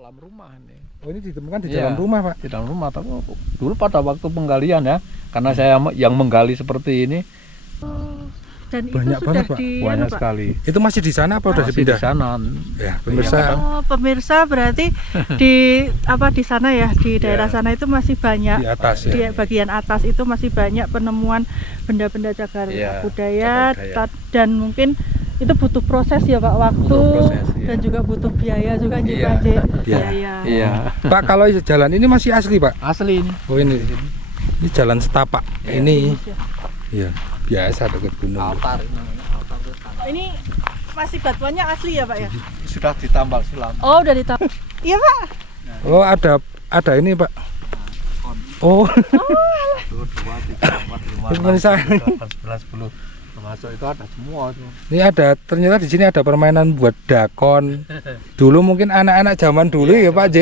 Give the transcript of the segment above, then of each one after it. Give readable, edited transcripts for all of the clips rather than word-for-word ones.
dalam rumah nih. Oh, ini ditemukan di dalam rumah, Pak? Di dalam rumah, tapi dulu pada waktu penggalian ya, karena saya yang menggali seperti ini. Dan banyak itu banget, sudah Pak. Banyak Pak. sekali. Itu masih di sana apa udah Masih dipindah? di sana. Ya, pemirsa. Oh, pemirsa berarti di sana ya, di daerah sana itu masih banyak. Di atas ya. Di bagian atas itu masih banyak penemuan benda-benda cagar budaya, dan mungkin itu butuh proses ya Pak, waktu dan juga butuh biaya juga biaya. Iya. Pak, kalau jalan ini masih asli, Pak? Asli ini. Oh, ini jalan setapak. Ini iya, biasa dekat gunung. Altar ini masih batuannya asli ya Pak ya? Sudah ditambal sulam. Oh, udah ditambal. Iya Pak. Oh, ada ini, Pak. Oh. 2, 3, 4, 5, 6, 7, 8, 9, 10. Termasuk itu ada semua tuh. Ini ada, ternyata di sini ada permainan buat dakon. Dulu mungkin anak-anak zaman dulu ya Pak J.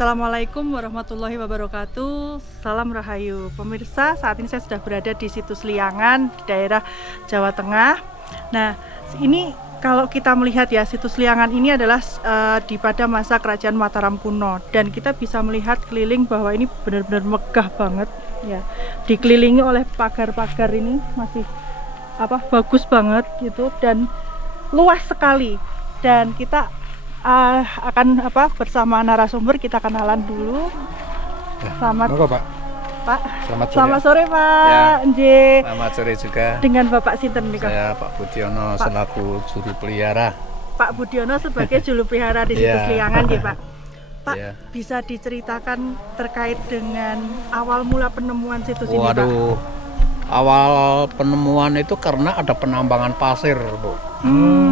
Assalamualaikum warahmatullahi wabarakatuh. Salam Rahayu pemirsa, saat ini saya sudah berada di situs Liangan di daerah Jawa Tengah. Nah, ini kalau kita melihat ya, situs Liangan ini adalah pada masa kerajaan Mataram kuno, dan kita bisa melihat keliling bahwa ini benar-benar megah banget ya. Dikelilingi oleh pagar-pagar, ini masih bagus banget gitu dan luas sekali. Dan kita akan bersama narasumber, kita kenalan dulu. Selamat Pak. Selamat sore Pak. Ya. Selamat sore juga. Dengan Bapak sinten nih? Saya Pak Budiono selaku juru pelihara. Pak Budiono sebagai juru pelihara di situs Liangan ya Pak. Pak, bisa diceritakan terkait dengan awal mula penemuan situs ini Pak? Awal penemuan itu karena ada penambangan pasir, Bu.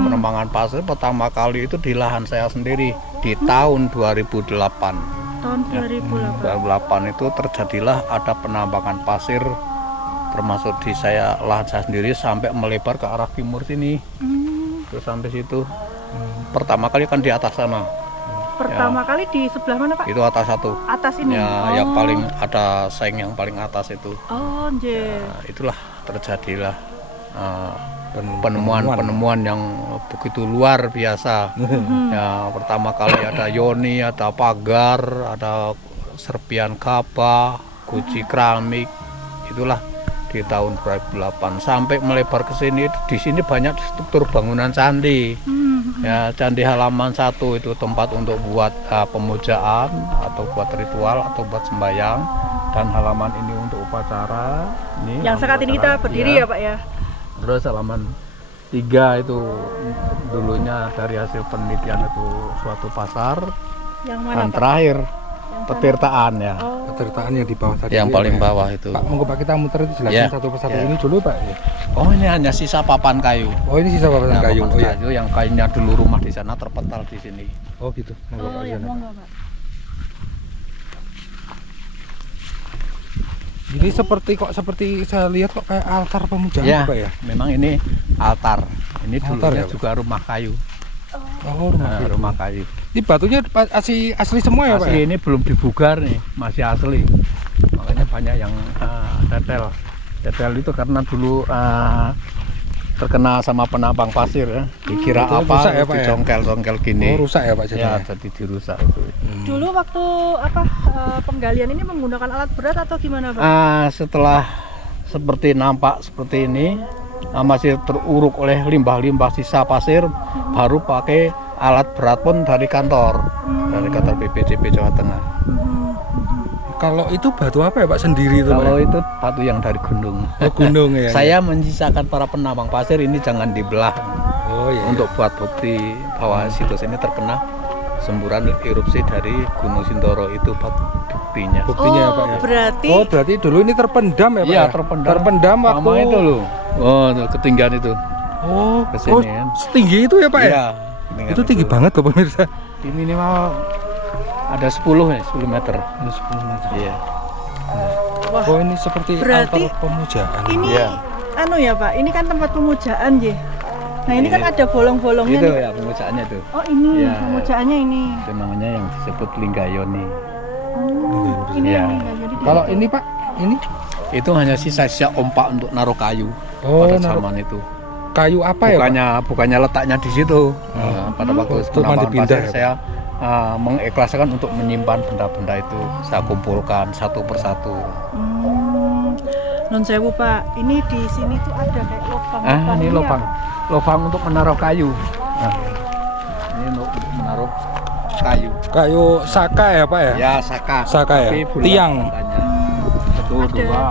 Penambangan pasir pertama kali itu di lahan saya sendiri di tahun 2008. Tahun 2008. 2008 itu terjadilah ada penambangan pasir, termasuk di lahan saya sendiri sampai melebar ke arah timur sini. Terus sampai situ. Pertama kali kan di atas sana. Pertama kali di sebelah mana Pak? Itu atas satu. Atas ini? Ya, yang paling ada seng yang paling atas itu. Oh, ya, itulah terjadilah penemuan yang begitu luar biasa. Ya, pertama kali ada yoni, ada pagar, ada serpian kapa, guci keramik. Itulah di tahun 2008 sampai melebar ke sini. Di sini banyak struktur bangunan candi. Ya, Candi Halaman 1 itu tempat untuk buat pemujaan atau buat ritual atau buat sembahyang, dan halaman ini untuk upacara. Ini yang saat ini kita berdiri ya Pak ya. Terus halaman 3 itu dulunya dari hasil penelitian itu suatu pasar. Yang mana dan Pak? Terakhir petirtaan ya. Petirtaan yang di bawah tadi. Yang paling bawah itu. Pak, monggo Pak, kita muter itu jelaskan satu persatu ini dulu Pak. Oh, ini hanya sisa papan kayu. Oh, ini sisa papan kayu. Papan kayu yang kayunya dulu rumah di sana terpental di sini. Oh gitu. Monggo Pak. Monggo Pak. Ini seperti saya lihat kok kayak altar pemujaan Pak ya? Memang ini altar. Ini altar dulunya ya, juga rumah kayu. Oh, rumah kayu. Ini batunya asli semua ya Pak? Asli, ini belum dibugar nih, masih asli. Makanya banyak yang tetel. Tetel itu karena dulu terkena sama penambang pasir ya. Dikira Itu apa, rusak ya, Pak, ya? dicongkel-congkel gini. Oh, rusak ya Pak Ya, jadinya? jadi dirusak itu. Dulu waktu penggalian ini menggunakan alat berat atau gimana Pak? Setelah seperti nampak seperti ini, masih teruruk oleh limbah-limbah sisa pasir, baru pakai alat berat pun dari kantor BPDB Jawa Tengah. Kalau itu batu apa ya Pak sendiri itu? Kalau Pak? itu batu yang dari gunung. Oh, gunung ya. Saya menyisakan para penambang pasir ini jangan dibelah Oh iya. untuk buat bukti bahwa situs ini terkena semburan erupsi dari Gunung Sindoro, itu buktinya. Buktinya ya Pak ya. Berarti Oh berarti dulu ini terpendam ya Pak? Iya, ya? terpendam. Terpendam waktu Sama itu loh. Oh, tuh, ketinggian itu. Oh, Kesini, oh kan. setinggi itu ya Pak ya? Iya. ketinggian Itu tinggi banget tuh pemirsa. Di minimal ada 10 ya, 10 meter. 10 meter. Iya. wah, Oh ini seperti Berarti altar pemujaan. ini Iya. anu ya Pak, ini kan tempat pemujaan ya. Nah ini kan ada bolong-bolongnya Itu nih. ya pemujaannya tuh. Oh ini Iya. pemujaannya ini. Itu namanya yang disebut Linggayoni. Oh, ini Iya. yang jadi Kalau ini Pak, ini Itu hanya sisa-sisa ompak untuk naruh kayu Oh, pada naruh zaman itu. kayu apa ya Pak? Bukannya letaknya di situ. Pada waktu Oh, cuma penambangan dipindah pasir, ya, saya mengikhlaskan untuk menyimpan benda-benda itu. Saya kumpulkan satu persatu. Non sewu Pak, ini di sini tuh ada kayak lubang. Ini lubang. Lubang untuk menaruh kayu. Nah, ini untuk menaruh kayu. Kayu saka ya Pak ya? Ya, saka. Saka ya? Tapi bulat Tiang. katanya. Satu, Ada. 2,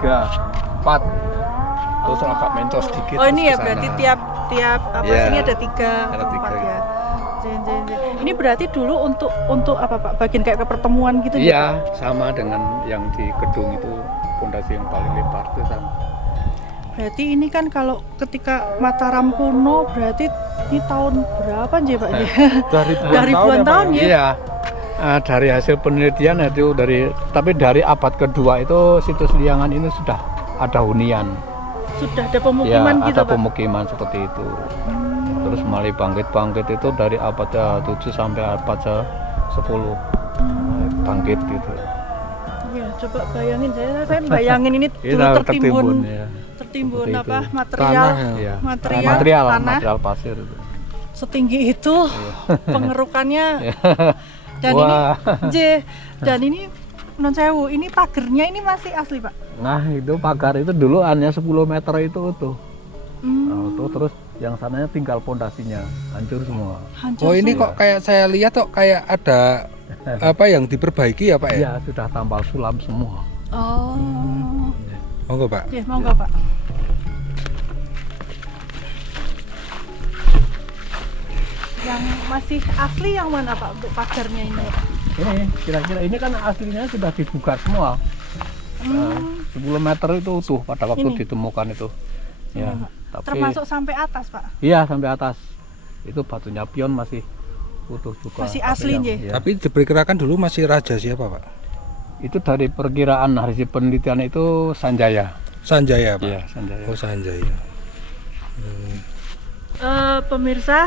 3, 4. Terus agak mencos sedikit. Oh ini terus ya ke berarti sana. tiap apa Iya. sini ada 3 Ada tempat 3. ya. Jen. Ini berarti dulu untuk apa Pak? Bagian kayak ke pertemuan gitu ya? Iya, sama dengan yang di gedung itu, pondasi yang paling lebar itu sama. Berarti ini kan kalau ketika Mataram kuno berarti ini tahun berapa aja Pak? Dari ribuan tahun ya? Iya. Dari hasil penelitian itu tapi dari abad kedua itu situs Liangan ini sudah ada hunian. Sudah ada pemukiman Ya, gitu ada Pak? pemukiman seperti itu. Terus mulai bangkit itu dari abad 7 sampai abad 10 bangkit gitu. Iya, coba bayangin saya bayangin ini dulu Ini tertimbun ya. tertimbun Seperti apa itu. material Tanah ya? Iya. material tanah material pasir itu. setinggi itu pengerukannya dan Wah. dan ini non sewu ini pagernya ini masih asli Pak. Nah, itu pagar itu dulu hanya 10 meter itu utuh. Hmm, Nah, utuh, terus yang sananya tinggal pondasinya, hancur semua. hancur Oh ini semua. kok kayak saya lihat kok kayak ada apa yang diperbaiki ya Pak ya? Ya, sudah tambal sulam semua. Oh. Monggo Pak. Oke, monggo Pak. Yang masih asli yang mana Pak untuk pagarnya ini? Ini kira-kira ini kan aslinya sudah dibuka semua. Nah, 10 meter itu utuh pada waktu Ini? ditemukan itu. Ya, tapi Termasuk sampai atas Pak. iya sampai atas. Itu batunya pion masih utuh juga. Masih Tapi asli, yang- nje? ya. Tapi diperkirakan dulu masih raja siapa Pak? Itu dari perkiraan hasil penelitian itu Sanjaya. Sanjaya Pak. Iya, Sanjaya. Oh Sanjaya. Pemirsa,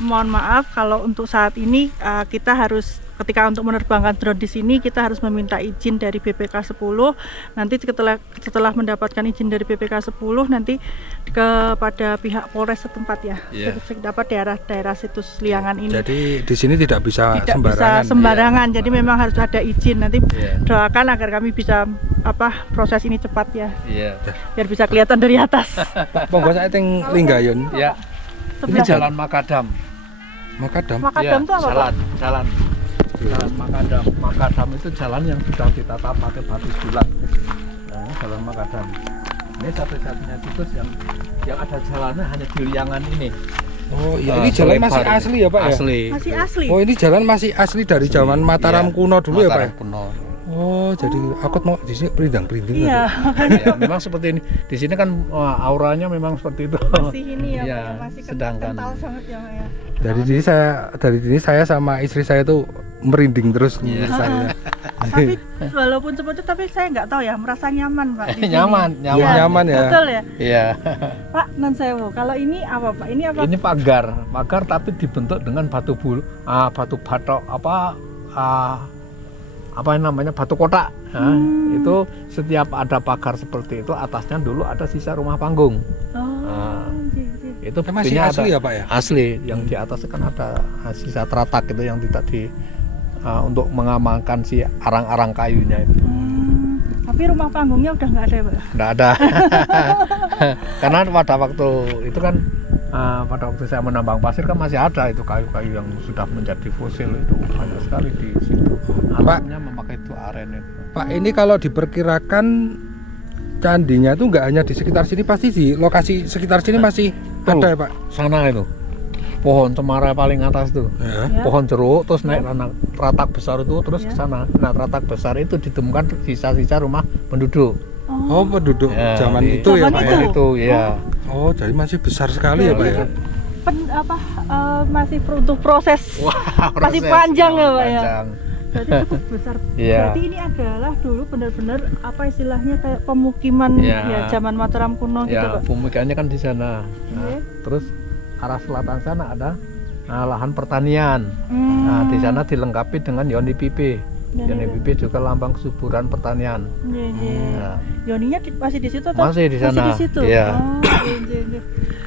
mohon maaf kalau untuk saat ini kita harus ketika untuk menerbangkan drone di sini kita harus meminta izin dari BPK 10. Nanti setelah mendapatkan izin dari BPK 10 nanti kepada pihak Polres setempat ya. Iya. Dapat daerah situs Liangan ini. Jadi di sini tidak bisa Tidak sembarangan. bisa sembarangan. Jadi memang harus ada izin. Nanti Iya. doakan agar kami bisa proses ini cepat ya. Iya. Biar bisa kelihatan dari atas. Monggo saya teng Linggayon. Ya. Ini Sebelah jalan Makadam. Makadam. Makadam Ya, tuh apa Pak? jalan Makadam. Makadam itu jalan yang sudah ditata pakai batu bulat. Nah, ini jalan Makadam. Ini satu-satunya situs yang ada jalannya hanya di Liangan ini. Oh iya, ini jalan masih selebar asli ya Pak ya? Asli. Masih asli. Oh ini jalan masih asli dari zaman Mataram Iya, kuno dulu ya Pak ya? Mataram kuno. Oh jadi aku mau di sini perindang-perinding. Iya. Ya, memang seperti ini. Di sini kan auranya memang seperti itu. Masih ini ya, Iya, Pak, ya, masih sedangkan- kental banget ya, Pak, ya. Dari sini saya sama istri saya tuh merinding terus Iya. saya. Tapi walaupun seperti itu, tapi saya nggak tahu ya, merasa nyaman Pak di sini. Nyaman, Iya, nyaman. nyaman ya. Betul ya, Iya. Pak non sewu. Kalau ini apa Pak? Ini apa? Ini pagar tapi dibentuk dengan batu batu batok apa namanya batu kotak. Nah, itu setiap ada pagar seperti itu atasnya dulu ada sisa rumah panggung. Oh, iya, iya. Itu Masih buktinya asli ada, ya Pak ya? asli. Yang di atas kan ada sisa teratak itu yang tidak untuk mengamankan si arang-arang kayunya itu. Tapi rumah panggungnya udah nggak ada ya Pak? Nggak ada. Karena pada waktu itu kan pada waktu saya menambang pasir kan masih ada itu kayu-kayu yang sudah menjadi fosil itu banyak sekali di situ. Pak, Alamnya memakai itu aren itu. Pak, ini kalau diperkirakan candinya itu nggak hanya di sekitar sini, pasti di lokasi sekitar sini masih ada ya Pak? Sana itu pohon cemara paling atas tuh. Ya. Ya. Pohon jeruk terus naik teratak besar itu terus Ya. ke sana. Nah, teratak besar itu ditemukan sisa-sisa rumah penduduk. Oh, penduduk Ya, zaman di- itu ya Zaman Pak itu? ya? Itu ya. Oh, jadi masih besar sekali ya Pak ya? Masih untuk proses. Wah, Masih proses panjang ya, yang Pak, ya? panjang. Berarti cukup besar. Iya. Berarti ini adalah dulu benar-benar apa istilahnya kayak pemukiman Iya. ya zaman Mataram kuno gitu Ya, Pak. pemukimannya kan di sana. Nah, Iya. terus arah selatan sana ada lahan pertanian. Hmm. Nah, di sana dilengkapi dengan Yoni Pipi. Yoni Yoni Pipi juga lambang kesuburan pertanian. Iya, iya. Nah, Yoninya masih di situ atau? Masih di sana. Masih di situ. Iya. Oh, iya, iya, iya.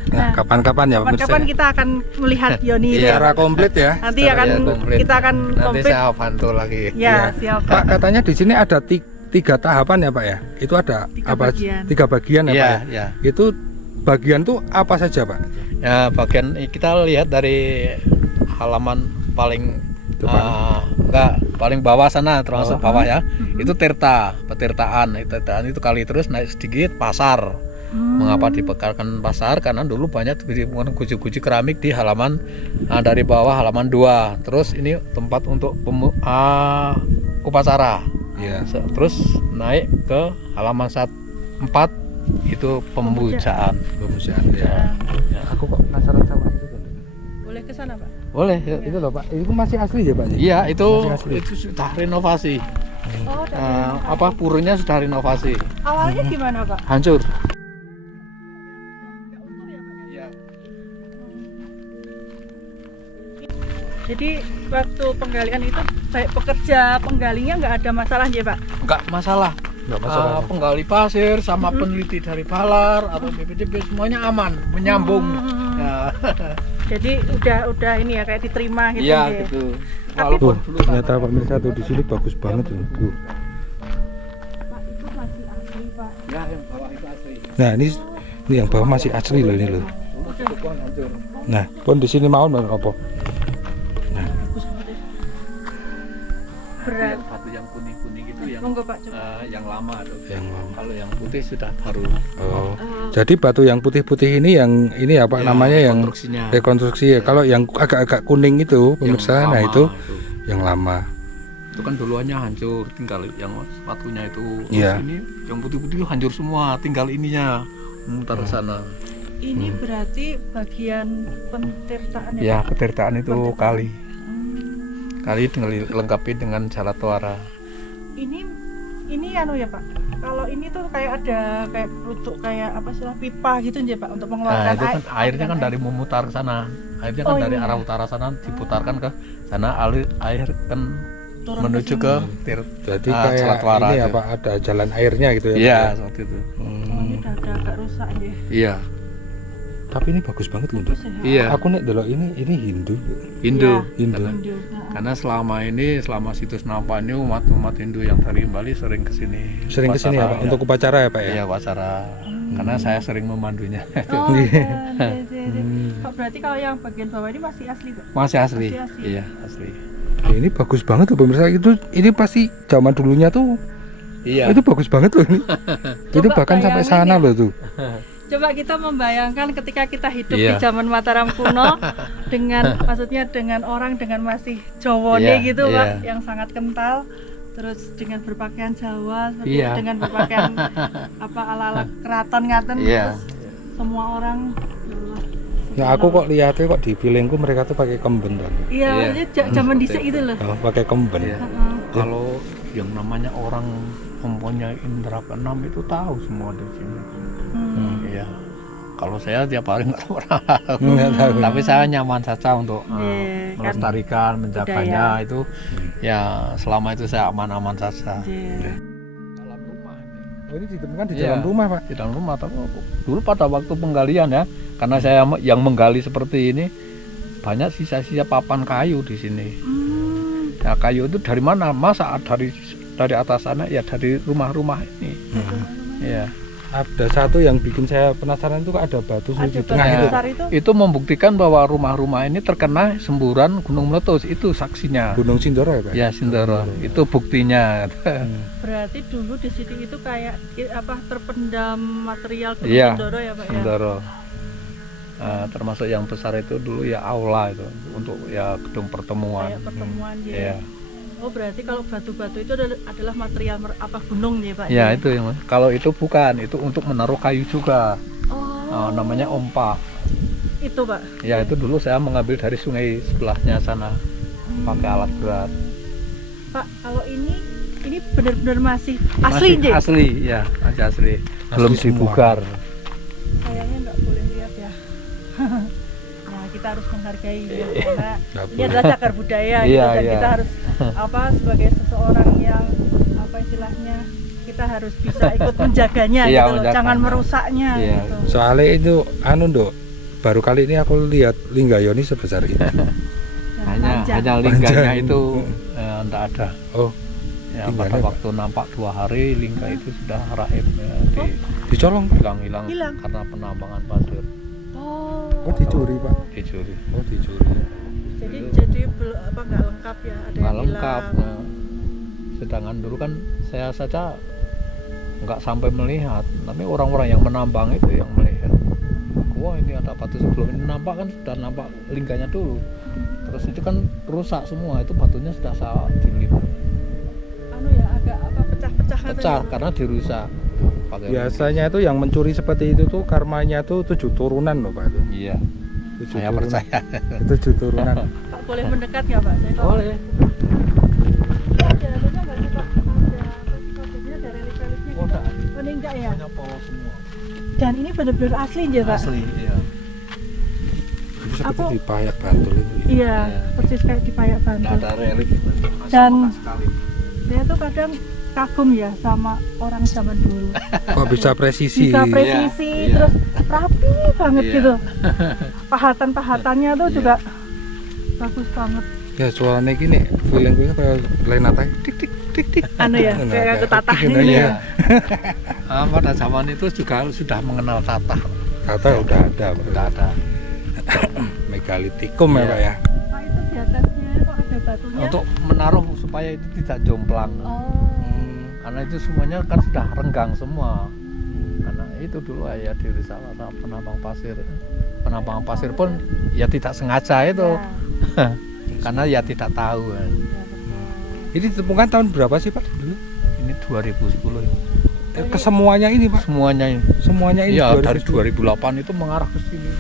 Nah, kapan-kapan ya Pak Kapan-kapan kita akan melihat Yoni ini. Iya. secara komplit ya. Nanti Secara akan komplit. kita akan nanti komplit. saya bantu lagi. Ya, siap. Pak, katanya di sini ada tiga tahapan ya Pak ya? Itu ada Tiga apa? bagian. 3 bagian ya Pak Iya, ya? ya. Itu bagian tuh apa saja Pak? Ya, bagian kita lihat dari halaman paling Depan. enggak paling bawah sana termasuk bawah ya. Mhm. Itu petirtaan itu kali terus naik sedikit pasar. Mengapa dibekalkan pasar? Karena dulu banyak guci-guci keramik di halaman dari bawah halaman 2. Terus ini tempat untuk upacara. Iya. Terus naik ke halaman 4 itu pembujaan. Pemujaan ya. Ya, aku kok penasaran sama itu. Boleh ke sana, Pak? Boleh, ya. Itu loh Pak, itu masih asli ya Pak? Iya, itu Masih asli. itu sudah renovasi. Oh, dari Purnya sudah renovasi. awalnya gimana, Pak? Hancur. Jadi waktu penggalian itu kayak pekerja penggalinya nggak ada masalah ya Pak? Enggak masalah. Enggak masalah. Penggali pasir sama peneliti dari Balar atau BPDB semuanya aman, menyambung. Ya. Jadi udah ini ya kayak diterima gitu Iya, ya. gitu. Tuh, ternyata pemirsa tuh di sini bagus banget tuh. Tuh. Pak itu masih asli Pak. Ya, yang bawah itu asli. Nah, ini yang bawah masih asli loh ini loh. Dulu itu pohon hancur. Nah, pun di sini mau apa? Bagus banget ya. Berat. Yang batu yang kuning-kuning itu yang Monggo Pak coba. yang lama tuh. Yang lama. Kalau yang putih sudah baru. Oh. Jadi batu yang putih-putih ini yang ini apa Ya, namanya yang konstruksinya. rekonstruksi ya. Kalau yang agak-agak kuning itu pemirsa, Yang nah lama itu yang lama. Itu kan duluannya hancur, tinggal yang sepatunya itu. Terus Iya. ini yang putih-putih hancur semua, tinggal ininya mutar ke sana. Ini berarti bagian pentirtaan ya? Ya, Pak? petirtaan itu Pentirtaan. kali. Hmm. Kali dilengkapi dengan jalatwara. Ini anu ya Pak. Kalau ini tuh kayak ada kayak untuk kayak apa sih pipa gitu ya Pak untuk Nah, mengeluarkan itu kan airnya kan air. dari memutar ke sana. Airnya kan Oh, dari iya. arah utara sana diputarkan ke sana, air kan Turun menuju sini. ke tir. Jadi Ah, kayak jalatwara ini itu. apa ada jalan airnya gitu ya. Iya, Pak, ya? seperti itu. Oh, ini udah agak rusak ya. Iya. Tapi ini bagus banget loh. Dok. Terus ya. Iya. Aku nek delok ini Hindu. Hindu. Hindu. Karena- Hindu. Nah, Karena selama situs Napa ini umat Hindu yang dari Bali sering kesini. Sering kesini ya Pak untuk upacara ya Pak ya. Iya, upacara. Karena saya sering memandunya. Oh, iya. Kok berarti kalau yang bagian bawah ini masih asli Pak? Masih asli. Masih asli. Iya, asli. Ini bagus banget tuh pemirsa, itu ini pasti zaman dulunya tuh Iya. itu bagus banget loh ini. Itu Coba bahkan sampai bayangin sana ya. loh tuh. Coba kita membayangkan ketika kita hidup Iya. di zaman Mataram kuno dengan maksudnya dengan orang dengan masih Jawone Iya, gitu iya. Pak, yang sangat kental, terus dengan berpakaian Jawa, seperti Iya. itu, dengan berpakaian apa ala-ala keraton ngaten, Iya. terus semua orang ya Allah, Nah, aku kok lihatnya kok di feelingku mereka tuh pakai kemben kan. Iya, Iya. zaman dhisik itu loh. Oh, pakai kemben. Iya. Heeh. Kalau yang namanya orang mempunyai indera keenam itu tahu semua di sini. Iya. Kalau saya tiap hari nggak pernah, Nggak tahu. tapi saya nyaman saja untuk Iya, kan melestarikan, menjaganya itu. Ya selama itu saya aman-aman saja. Iya. Dalam rumah ini. Oh, ini ditemukan di Iya. dalam rumah, Pak. Di dalam rumah, tapi dulu pada waktu penggalian ya, karena saya yang menggali seperti ini banyak sisa-sisa papan kayu di sini. Ya, kayu itu dari mana? Masa dari atas sana? Ya dari rumah-rumah ini. Ya. Ada satu yang bikin saya penasaran itu kok ada batu Ada di batu tengah itu. besar itu. Itu membuktikan bahwa rumah-rumah ini terkena semburan gunung meletus. Itu saksinya. Gunung Sindoro ya, Pak? Ya, Sindoro. Itu buktinya. Berarti dulu di sini itu kayak terpendam material Gunung Iya. Sindoro ya Pak ya. Sindoro. Termasuk yang besar itu dulu ya aula itu untuk ya gedung pertemuan. Kayak pertemuan gitu. Iya. Oh berarti kalau batu-batu itu adalah material gunung ya Pak? Ya itu yang kalau itu bukan, itu untuk menaruh kayu juga. Oh. Namanya ompa. Itu Pak. Ya itu dulu saya mengambil dari sungai sebelahnya sana pakai alat berat. Pak, kalau ini benar-benar masih asli Masih Nje? asli, ya masih asli. Belum semua. dibukar. Kayaknya nggak boleh lihat ya. Nah kita harus menghargai ya, karena Nggak ini boleh. adalah cagar budaya gitu, Iya, dan iya. kita harus sebagai seseorang yang istilahnya kita harus bisa ikut menjaganya Iya, gitu loh, jangan menjaganya. merusaknya Iya. gitu. Soalnya itu Nduk, baru kali ini aku lihat linggayoni sebesar ini. Jangan manja. Hanya lingganya Panjang. itu enggak ada. Oh, Ya, lingganya, pada Pak. waktu nampak 2 hari lingga itu sudah raib ya, dicolong. hilang Hilang. karena penambangan pasir Oh, dicuri, Pak. dicuri. Oh, dicuri. Jadi nggak lengkap ya, ada Nggak yang lengkap. hilang. Nah, sedangkan dulu kan saya saja nggak sampai melihat, tapi orang-orang yang menambang itu yang melihat. Wah ini ada batu sebelum ini nampak kan sudah nampak lingganya dulu. Terus itu kan rusak semua, itu batunya sudah saya dilip Agak pecah-pecah katanya. pecah karena dirusak. Pakai Biasanya itu yang mencuri seperti itu tuh karmanya tuh 7 turunan loh, Pak. Itu. Iya, 7 saya turunan. percaya. 7 turunan. Pak boleh mendekat nggak Pak? Saya kalau- Boleh. Ada anunya nggak sih Pak? Ada relief-reliefnya Oh, gitu? enggak. Oh, ini enggak ya? Semuanya polos semua. Dan ini benar-benar asli aja Pak? Asli, iya. Itu seperti Aku- di Payak Bantul itu. Ya. Iya, persis kayak di Payak Nggak Bantul. ada relief. Dan- sekali. Saya tuh kadang kagum ya sama orang zaman dulu. Kok bisa presisi? Bisa presisi, Iya. terus rapi banget Iya. gitu. Pahatan-pahatannya tuh Iya. juga bagus banget. Ya suaranya gini, feeling gue kayak Lenata tik tik tik tik. Anu ya, Nah, kayak aku tatah gitu ini. ya. Iya. Pada zaman itu juga sudah mengenal tatah. Kata udah ada, Pak. Sudah ada. Megalitikum ya, Iya. Pak ya. Pak itu di atasnya kok ada batunya? Untuk menaruh supaya itu tidak jomplang. Oh. Karena itu semuanya kan sudah renggang semua. Karena itu dulu ya diri salah sama penambang pasir. Penambangan pasir pun ya tidak sengaja itu. Ya, Karena ya tidak tahu. ya betul. Ini ditemukan tahun berapa sih, Pak? Dulu? Ini 2010 ya. Kesemuanya ini, Pak. Semuanya ini. Semuanya ini. Ya 2010. dari 2008 itu mengarah ke sini.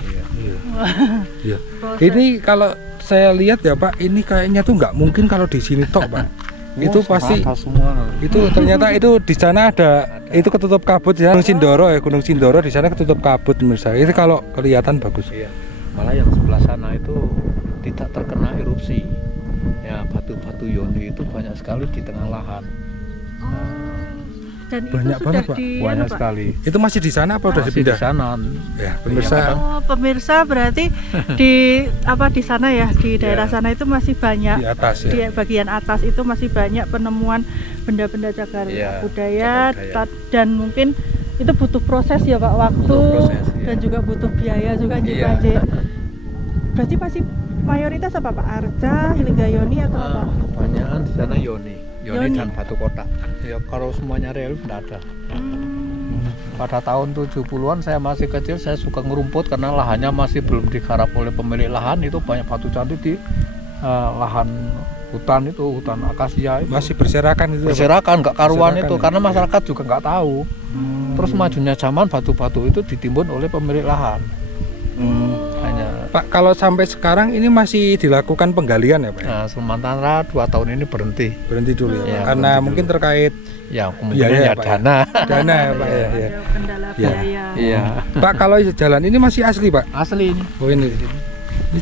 Iya. Iya. Iya. Proses. Ini kalau saya lihat ya, Pak, ini kayaknya tuh nggak mungkin kalau di sini tok, Pak. Itu pasti serata semua. itu ternyata itu di sana ada itu ketutup kabut ya, Gunung Sindoro ya, Gunung Sindoro di sana ketutup kabut menurut saya. Itu kalau kelihatan bagus. Iya. Malah yang sebelah sana itu tidak terkena erupsi. Ya batu-batu yoni itu banyak sekali di tengah lahan. Dan Banyak itu banget, sudah Pak. di Banyak Pak? sekali. Itu masih di sana apa udah Masih di dipindah? sana. Ya, pemirsa. Iya, Oh, pemirsa berarti di sana ya, di daerah Iya. sana itu masih banyak Di atas di ya. bagian atas itu masih banyak penemuan benda-benda cagar Iya, budaya, cagar budaya. dan mungkin itu butuh proses ya Pak, waktu Butuh proses, iya. dan juga butuh biaya juga Nji, Iya. Pak Nji. Berarti masih mayoritas apa Pak? Arca, Linggayoni atau apa? Kebanyakan di sana yoni. Yoni Yoni. dan batu kotak. Ya kalau semuanya relief tidak ada. Pada tahun 70-an saya masih kecil, saya suka ngerumput karena lahannya masih belum digarap oleh pemilik lahan. Itu banyak batu cantik di lahan hutan itu, hutan akasia itu. Masih berserakan itu. ya, Pak? Berserakan, nggak karuan Berserakan itu, ya? karena masyarakat juga nggak tahu. Terus majunya zaman batu-batu itu ditimbun oleh pemilik lahan. Hanya Pak, kalau sampai sekarang ini masih dilakukan penggalian ya Pak? nah, sementara 2 tahun ini berhenti. Berhenti dulu ya Pak? Ya, Karena berhenti mungkin dulu. terkait Ya kemungkinan biaya ya Pak, dana. dana ya Pak ya. Ya. Ada kendala Iya. biaya. Iya. Pak, kalau jalan ini masih asli Pak? Asli ini. Oh ini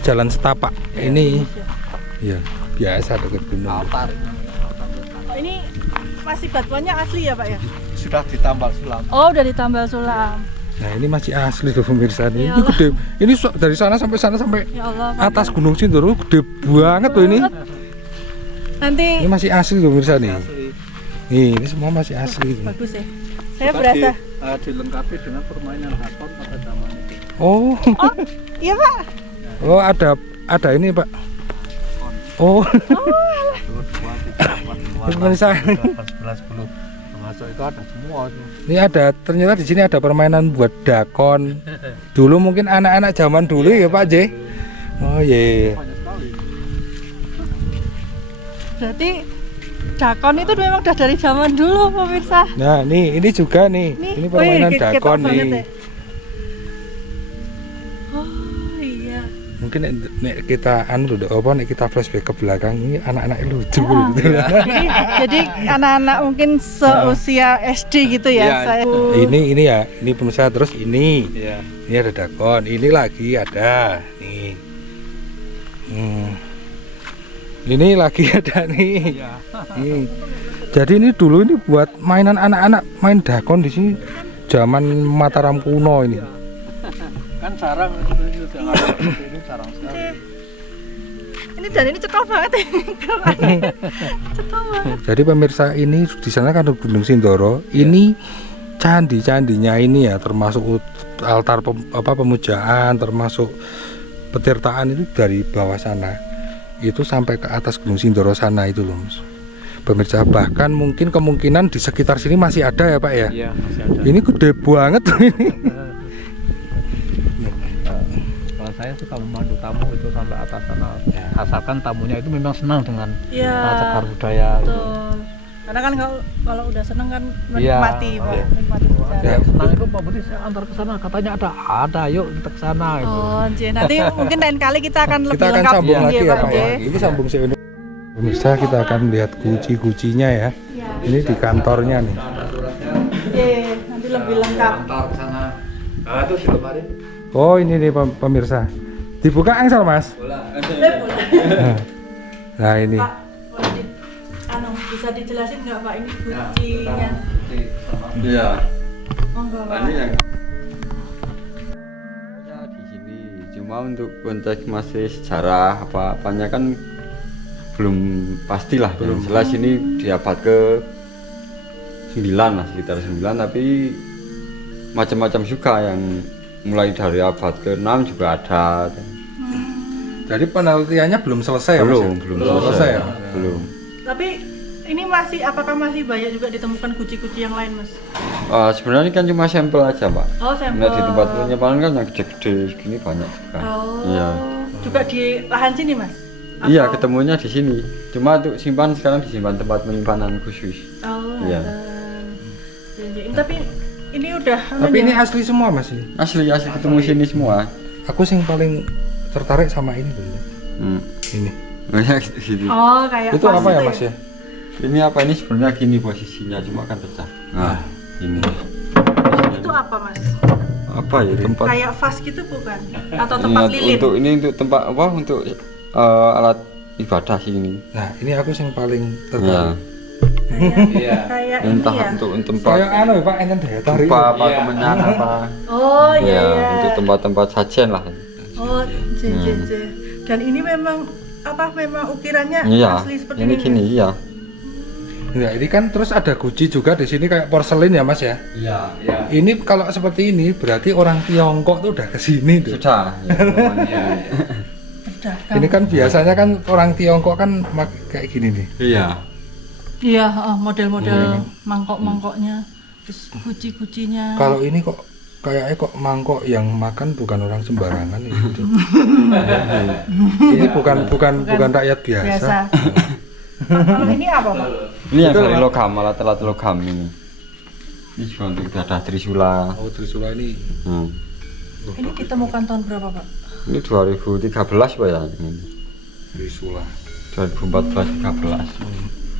jalan setapak ini. Iya, biasa dekat gunung. Altar. Oh, ini masih batuannya asli ya Pak ya? Sudah ditambal sulam. Oh, udah ditambal sulam. Nah ini masih asli loh pemirsa nih. Ya Ini Allah. gede. Ini dari sana sampai Ya Allah. Pak. atas Gunung Sindoro gede banget loh ini. Nanti Ini masih asli loh pemirsa nih. Asli. Nih, ini semua masih asli. bagus ya. Saya berasa. Dilengkapi dengan permainan hakon pada zaman itu. Oh, Oh, iya Pak. oh ada ini Pak. Oh, Dulu 2, 3, 4, 5, pemirsa. 11, 10. Termasuk itu ada semua itu. Ini ada ternyata di sini ada permainan buat dakon. Dulu mungkin anak-anak zaman dulu ya Pak J. Oh iya. Banyak sekali. Berarti dakon itu memang udah dari zaman dulu pemirsa. Nah, nih ini juga nih. Ini permainan wih, ketok dakon banget nih. ya. Oh iya. Mungkin nek kita nek kita flashback ke belakang ini anak-anak lucu Ah. gitu. Jadi anak-anak mungkin seusia SD gitu ya. Iya. Saya. Ini ya, ini pemirsa terus ini. Iya. Ini ada dakon, ini lagi ada nih. Ini lagi ada nih. Iya. Nih. Jadi ini dulu ini buat mainan anak-anak main dakon di sini zaman Mataram kuno ini. Kan jarang ini jarang sekali. Ini dan ini cekal banget ya. Cekal banget. Jadi pemirsa ini di sana kan ada Gunung Sindoro. Ini candi-candinya ini ya termasuk altar pemujaan, termasuk petirtaan itu dari bawah sana. Itu sampai ke atas Gunung Sindoro sana itu loh. Mas. Pemirsa, bahkan mungkin kemungkinan di sekitar sini masih ada ya Pak ya. Iya, masih ada. Ini gede banget tuh ini. Kalau saya suka memandu tamu itu sampai atas sana. Ya. Asalkan tamunya itu memang senang dengan Iya. cakar budaya. Betul. Karena kan kalau udah seneng kan Iya. menikmati Pak, Iya. menikmati sejarah. Ya. Yang senang itu Pak Budi saya antar ke sana, katanya ada, yuk kita ke sana itu. Oh, J. Nanti mungkin lain kali kita akan lebih Kita akan lengkap sambung J, lagi ya Pak J. ya. Ini sambung sih. Pemirsa, kita akan lihat guci-gucinya ya. Iya. Ini di kantornya nih. J, nanti lebih lengkap. Antar ke sana. Nah, itu di lemari. Oh ini nih pemirsa. Dibuka angsal Mas. Nah ini. Pak, boleh bisa dijelasin nggak Pak ini gucinya? Iya. Monggo Pak. Ini yang ya di sini cuma untuk konteks masih sejarah apa-apanya kan belum pastilah. Belum jelas ini di abad ke 9 lah, sekitar 9, tapi macam-macam juga yang mulai dari abad ke 6 juga ada. Jadi penelitiannya belum selesai ya Mas? Belum selesai ya. Belum. Tapi ini apakah masih banyak juga ditemukan guci-guci yang lain Mas? Sebenarnya kan cuma sampel aja, Pak. Oh, sampel. Nah, di tempat penyimpanan kan yang gede-gede segini banyak juga. Oh. Iya. Juga di lahan sini Mas? Iya, Atau- ketemunya di sini. Cuma untuk simpan sekarang disimpan tempat penyimpanan khusus. Oh, Iya. Tapi ini udah Tapi ini asli semua Mas ini. Asli ketemu sini semua. Aku sing paling tertarik sama ini tuh. Hmm. Ini. Banyak gitu. Oh, kayak Itu vas apa ya gitu Mas ya? Ini apa ini sebenarnya gini posisinya, cuma kan pecah. Nah, ini. Itu apa Mas? Apa ya tempat? Kayak vas gitu bukan? Atau Ini tempat lilin? untuk ini untuk tempat apa? Untuk alat ibadah sih ini. Nah ini aku yang paling Ya. tertarik. Kayak ini Entah ya? untuk tempat Kayak anu ya Pak, enten daya tarik. dupa apa kemenyan apa. Oh iya Ya, iya. untuk tempat-tempat sajen lah. Oh J. Dan ini memang memang ukirannya Iya. asli seperti Ini gini, iya. Nah, ini kan terus ada guci juga di sini kayak porselin ya Mas ya. Iya. Ini kalau seperti ini berarti orang Tiongkok tuh udah kesini tuh. Sudah. Ya, namanya. Pedagang. Ini kan biasanya kan orang Tiongkok kan kayak gini nih. Iya. Iya, model-model mangkok-mangkoknya, terus guci-gucinya. Kalau ini kok kayaknya kok mangkok yang makan bukan orang sembarangan ini. Ini bukan rakyat biasa. Biasa. Kalau ini apa Pak? Ini yang dari logam, alat-alat logam ini. Ini juga untuk ibadah trisula. Oh, Trisula ini. Hmm. Ini ditemukan tahun berapa, Pak? Ini 2013 Pak ya ini. Trisula. 2014-13.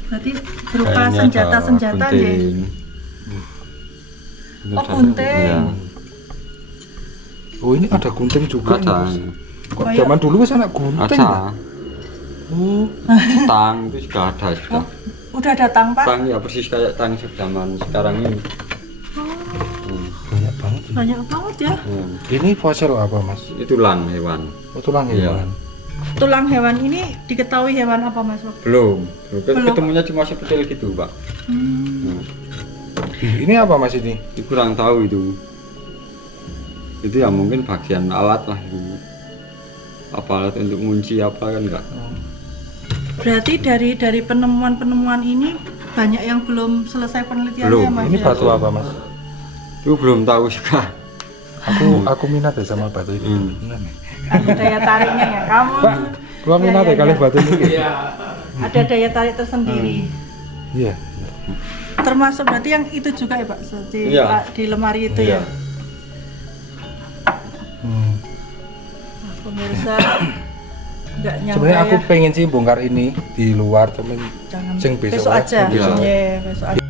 Berarti berupa Kayaknya ada senjata-senjata ya. gunting. Ini Oh, ada- gunting. iya, Oh, ini ada gunting juga. ada. Mas. Kok zaman dulu wis ana gunting? Ada. Oh, Tang itu juga ada sudah. Udah datang, Pak? Tang ya persis kayak tang zaman sekarang ini. banyak banget. Banyak banget ya. Ini fosil apa, Mas? Itu tulang hewan. Oh, tulang Iya. hewan. Tulang hewan ini diketahui hewan apa, Mas? Belum. Belum. Ketemunya cuma seperti gitu, Pak. Ini apa, Mas ini? Itu kurang tahu itu. Itu ya mungkin bagian alat lah itu. Apa alat untuk ngunci apa kan enggak? Berarti dari penemuan-penemuan ini banyak yang belum selesai penelitiannya, Belum. Mas. Ini ya? batu apa, Mas? Itu belum tahu juga. Aku minat ya sama batu ini. Beneran nih. Ada daya tariknya ya, kamu. Pak, gua minat ya kali batu ini. Ada daya tarik tersendiri. Iya. Termasuk berarti yang itu juga ya, Pak, Iya. di lemari itu Iya. ya. Nah, pemirsa nggak nyangka Sebenarnya aku ya. pengen sih bongkar ini di luar, temen Jangan sing besok besok aja. Iya. Iya, besok aja.